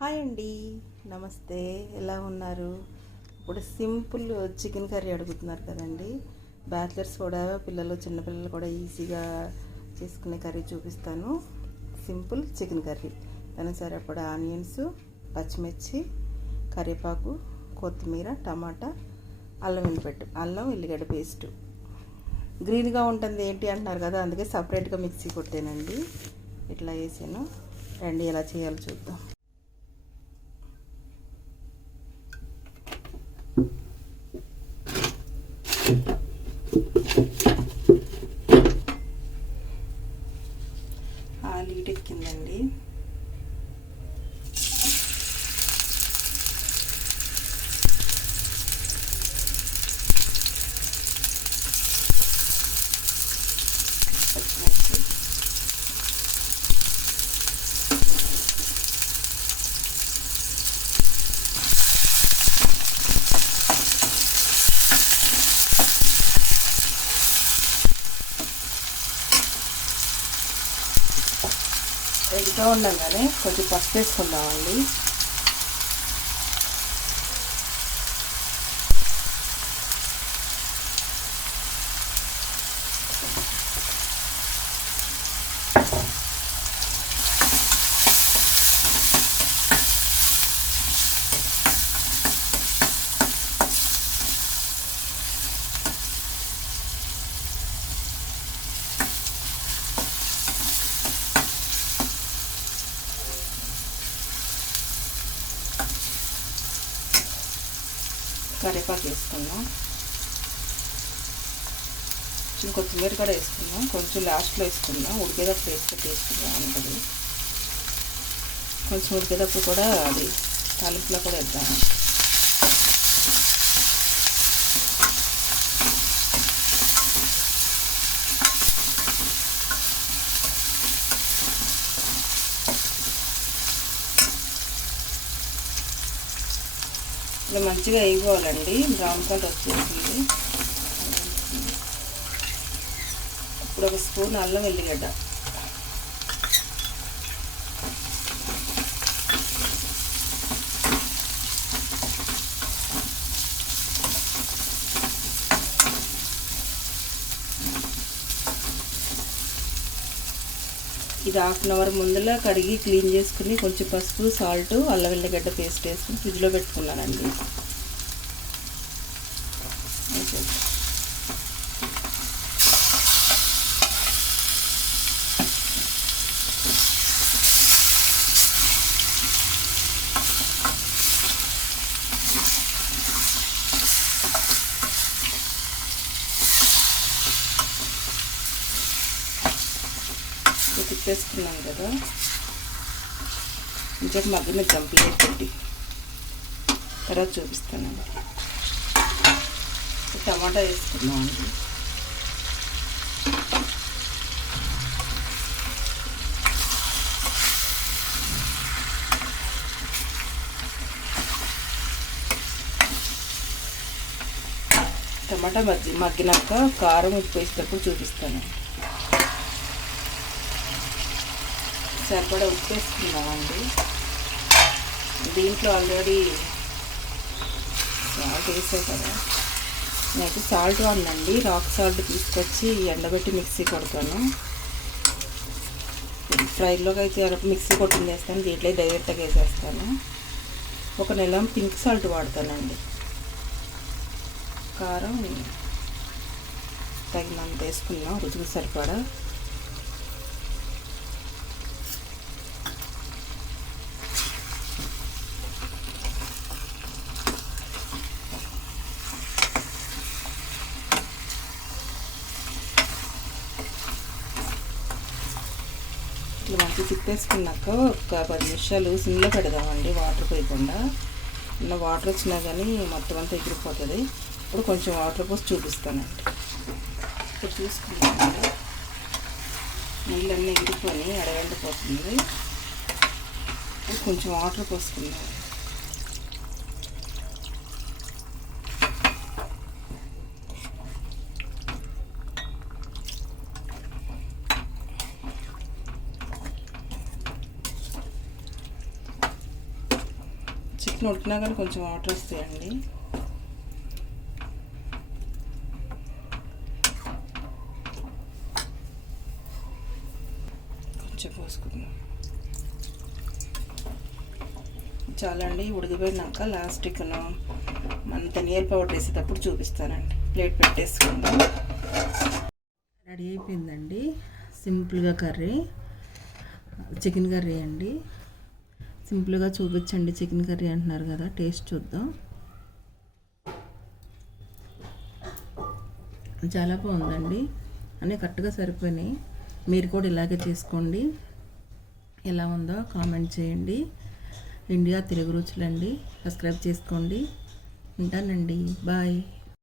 Hi అండి, నమస్తే. ఎలా ఉన్నారు? ఇప్పుడు సింపుల్ చికెన్ కర్రీ అడుగుతున్నారు కదండి. బ్యాచిలర్స్ కూడా, చిన్నపిల్లలు కూడా ఈజీగా చేసుకునే కర్రీ చూపిస్తాను. Simple chicken curry. దానికి సరిపడా ఆనియన్స్, పచ్చిమిర్చి, కరివేపాకు, కొత్తిమీర, టమాటా, అల్లం ఎల్లిగడ్డ పేస్టు. గ్రీన్గా ఉంటుంది ఏంటి అంటున్నారు కదా, అందుకే సపరేట్గా మిక్సీ కొట్టానండి. ఇట్లా వేసాను. రండి ఎలా చేయాలో చూద్దాం. హీట్ ఎక్కిందండి. పచ్చిమిర్చి, ఎగ్గా ఉండగానే కొంచెం పసుపు వేసుకుందామండి. కరివేపాకు వేసుకున్నాం. కొంచెం కొత్తిమీర కూడా వేసుకున్నాం. కొంచెం లాస్ట్లో వేసుకున్నాం. ఉడికేటప్పుడు వేస్తే టేస్ట్ బాగుంటుంది. కొంచెం ఉడికేటప్పుడు కూడా అది తాలింపులో కూడా వేద్దాం. ఇలా మంచిగా వేసుకోవాలండి. బ్రౌన్ కలర్ వచ్చేసింది. ఇప్పుడు ఒక స్పూన్ అల్లం వెల్లిగడ్డ, ఇది హాఫ్ అన్ అవర్ ముందులా కడిగి క్లీన్ చేసుకుని కొంచెం పసుపు, సాల్ట్, అల్లం వెల్లిగడ్డ పేస్ట్ వేసుకుని ఫ్రిడ్జ్లో పెట్టుకున్నానండి. తిప్పేసుకున్నాం కదా, ఇంకొక మధ్యలో జంప్లేట్ పెట్టి తర్వాత చూపిస్తానండి. టమాటా వేసుకున్నామండి. టమాటా మగ్గినాక కారం ఉప్పు వేసేటప్పుడు చూపిస్తాను. సరిపడా ఉప్పు వేసుకుందామండి. దీంట్లో ఆల్రెడీ సాల్ట్ వేసే కదా. నాకు సాల్ట్ ఉందండి, రాక్ సాల్ట్ తీసుకొచ్చి ఎండబెట్టి మిక్సీ కొడతాను. ఫ్రైలోకి అయితే మిక్సీ కొట్టింది వేస్తాను, దీంట్లో డైరెక్ట్గా వేసేస్తాను. ఒక నెల పింక్ సాల్ట్ వాడతానండి. కారం తగినంత వేసుకున్నాం, రుచికి సరిపడా. ఇట్లా మంచిగా తిప్పేసుకున్నాక ఒక 10 నిమిషాలు సిమ్లో పెడదామండి, వాటర్ పోయకుండా. ఉన్న వాటర్ వచ్చినా కానీ మొత్తం అంతా ఎగిరిపోతుంది. ఇప్పుడు కొంచెం వాటర్ పోసి చూపిస్తానండి. ఇప్పుడు చూసుకున్నామండి, నీళ్ళన్నీ ఎగిరిపోయి అడగండిపోతుంది. కొంచెం వాటర్ పోసుకుందాం. చికెన్ ఉడికినా కానీ కొంచెం వాటర్ వస్తాయండి. కొంచెం పోసుకుందాం. చాలండి. ఉడికిపోయినాక లాస్ట్కి మన ధనియాల పౌడర్ వేసేటప్పుడు చూపిస్తానండి. ప్లేట్ పెట్టేసుకుందాం. రెడీ అయిపోయిందండి సింపుల్గా కర్రీ, చికెన్ కర్రీ అండి. సింపుల్గా చూపించండి చికెన్ కర్రీ అంటున్నారు కదా, టేస్ట్ చూద్దాం. చాలా బాగుందండి, అన్నీ కరెక్ట్గా సరిపోయినాయి. మీరు కూడా ఇలాగే చేసుకోండి. ఎలా ఉందో కామెంట్ చేయండి. ఇండియా తెలుగు రుచులండి. సబ్స్క్రైబ్ చేసుకోండి. ఉంటానండి. బాయ్.